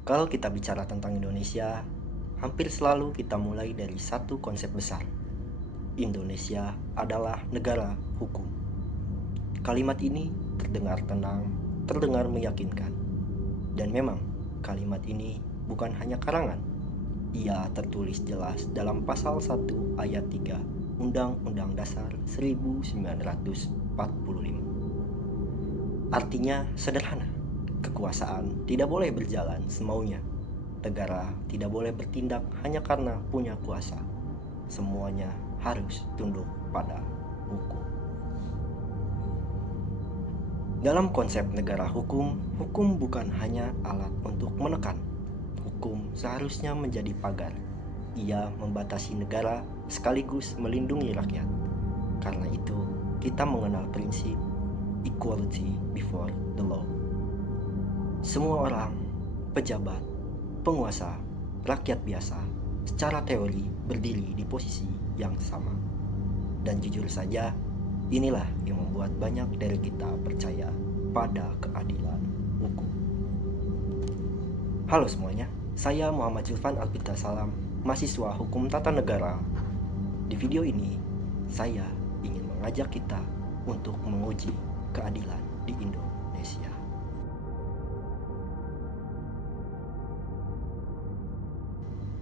Kalau kita bicara tentang Indonesia, hampir selalu kita mulai dari satu konsep besar. Indonesia adalah negara hukum. Kalimat ini terdengar tenang, terdengar meyakinkan. Dan memang, kalimat ini bukan hanya karangan. Ia tertulis jelas dalam pasal 1 ayat 3 Undang-Undang Dasar 1945. Artinya sederhana, kekuasaan tidak boleh berjalan semaunya. Negara tidak boleh bertindak hanya karena punya kuasa. Semuanya harus tunduk pada hukum. Dalam konsep negara hukum, hukum bukan hanya alat untuk menekan. Hukum seharusnya menjadi pagar. Ia membatasi negara sekaligus melindungi rakyat. Karena itu, kita mengenal prinsip equality before the law. Semua orang, pejabat, penguasa, rakyat biasa, secara teori berdiri di posisi yang sama. Dan jujur saja, inilah yang membuat banyak dari kita percaya pada keadilan hukum. Halo semuanya, saya Muhammad Julfan Alpitra Salam, mahasiswa Hukum Tata Negara. Di video ini, saya ingin mengajak kita untuk menguji keadilan di Indonesia.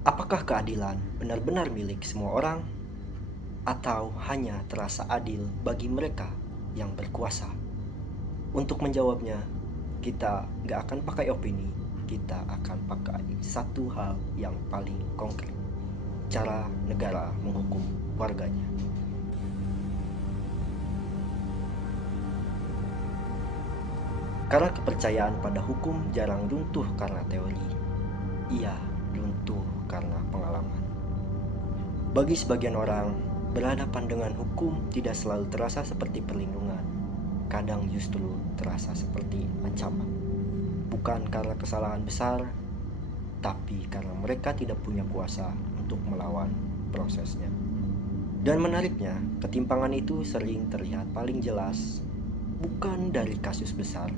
Apakah keadilan benar-benar milik semua orang? Atau hanya terasa adil bagi mereka yang berkuasa? Untuk menjawabnya, kita nggak akan pakai opini, kita akan pakai satu hal yang paling konkret. Cara negara menghukum warganya. Karena kepercayaan pada hukum jarang runtuh karena teori. Ia runtuh karena pengalaman. Bagi sebagian orang, berhadapan dengan hukum tidak selalu terasa seperti perlindungan. Kadang justru terasa seperti ancaman. Bukan karena kesalahan besar, tapi karena mereka tidak punya kuasa untuk melawan prosesnya. Dan menariknya, ketimpangan itu sering terlihat paling jelas bukan dari kasus besar,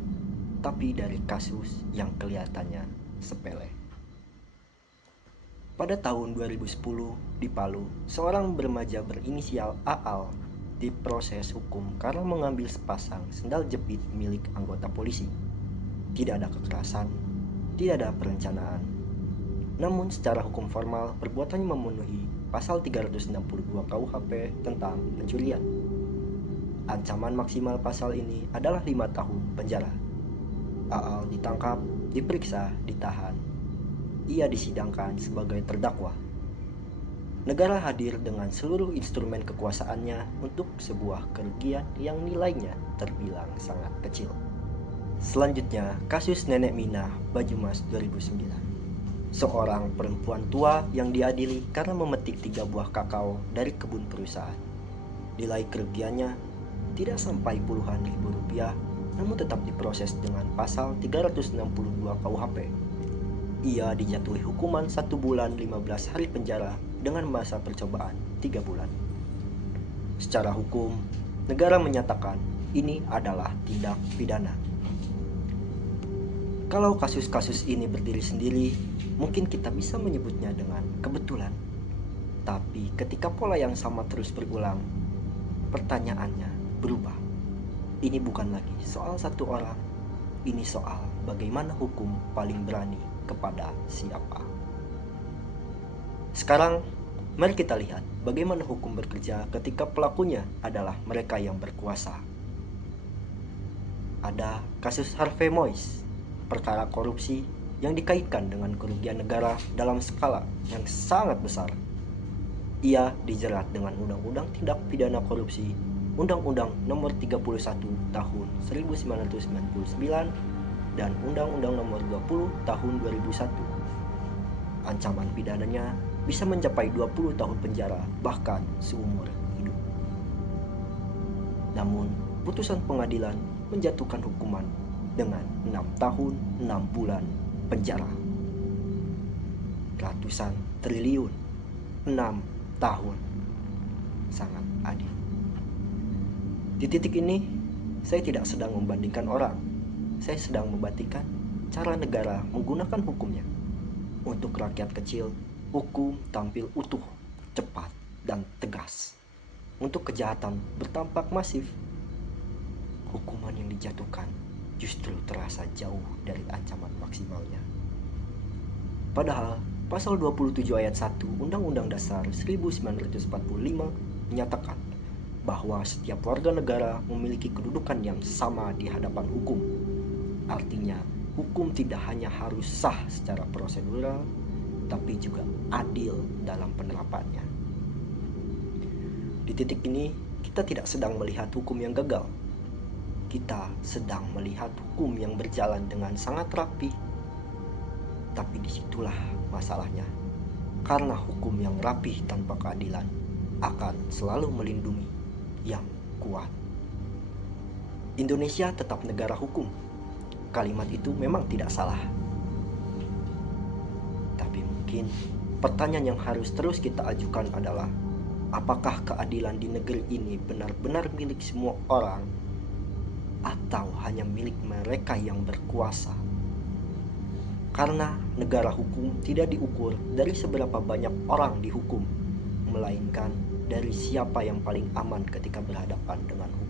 tapi dari kasus yang kelihatannya sepele. Pada tahun 2010 di Palu, seorang remaja berinisial Aal diproses hukum karena mengambil sepasang sendal jepit milik anggota polisi. Tidak ada kekerasan, tidak ada perencanaan. Namun secara hukum formal, perbuatannya memenuhi pasal 362 KUHP tentang pencurian. Ancaman maksimal pasal ini adalah 5 tahun penjara. Aal ditangkap, diperiksa, ditahan. Ia disidangkan sebagai terdakwa. Negara hadir dengan seluruh instrumen kekuasaannya untuk sebuah kerugian yang nilainya terbilang sangat kecil. Selanjutnya, kasus Nenek Mina Bajumas 2009. Seorang perempuan tua yang diadili karena memetik 3 buah kakao dari kebun perusahaan. Nilai kerugiannya tidak sampai puluhan ribu rupiah, namun tetap diproses dengan pasal 362 KUHP. Ia dijatuhi hukuman 1 bulan 15 hari penjara dengan masa percobaan 3 bulan. Secara hukum, negara menyatakan ini adalah tindak pidana. Kalau kasus-kasus ini berdiri sendiri, mungkin kita bisa menyebutnya dengan kebetulan. Tapi ketika pola yang sama terus berulang, pertanyaannya berubah. Ini bukan lagi soal satu orang, ini soal bagaimana hukum paling berani kepada siapa. Sekarang, mari kita lihat bagaimana hukum bekerja ketika pelakunya adalah mereka yang berkuasa. Ada kasus Harvey Moise, perkara korupsi yang dikaitkan dengan kerugian negara dalam skala yang sangat besar. Ia dijerat dengan Undang-Undang Tindak Pidana Korupsi, Undang-Undang Nomor 31 Tahun 1999 dan Undang-Undang Nomor 20 Tahun 2001. Ancaman pidananya bisa mencapai 20 tahun penjara, bahkan seumur hidup. Namun, putusan pengadilan menjatuhkan hukuman dengan 6 tahun 6 bulan penjara. Ratusan triliun, 6 tahun. Sangat adil. Di titik ini, saya tidak sedang membandingkan orang. Saya sedang membandingkan cara negara menggunakan hukumnya. Untuk rakyat kecil, hukum tampil utuh, cepat, dan tegas. Untuk kejahatan bertampak masif, hukuman yang dijatuhkan justru terasa jauh dari ancaman maksimalnya. Padahal, pasal 27 ayat 1 Undang-Undang Dasar 1945 menyatakan bahwa setiap warga negara memiliki kedudukan yang sama di hadapan hukum. Artinya, hukum tidak hanya harus sah secara prosedural, tapi juga adil dalam penerapannya. Di titik ini, kita tidak sedang melihat hukum yang gagal. Kita sedang melihat hukum yang berjalan dengan sangat rapi. Tapi disitulah masalahnya. Karena hukum yang rapi tanpa keadilan akan selalu melindungi yang kuat. Indonesia tetap negara hukum. Kalimat itu memang tidak salah. Tapi mungkin pertanyaan yang harus terus kita ajukan adalah, apakah keadilan di negeri ini benar-benar milik semua orang atau hanya milik mereka yang berkuasa? Karena negara hukum tidak diukur dari seberapa banyak orang dihukum, melainkan dari siapa yang paling aman ketika berhadapan dengan hukum.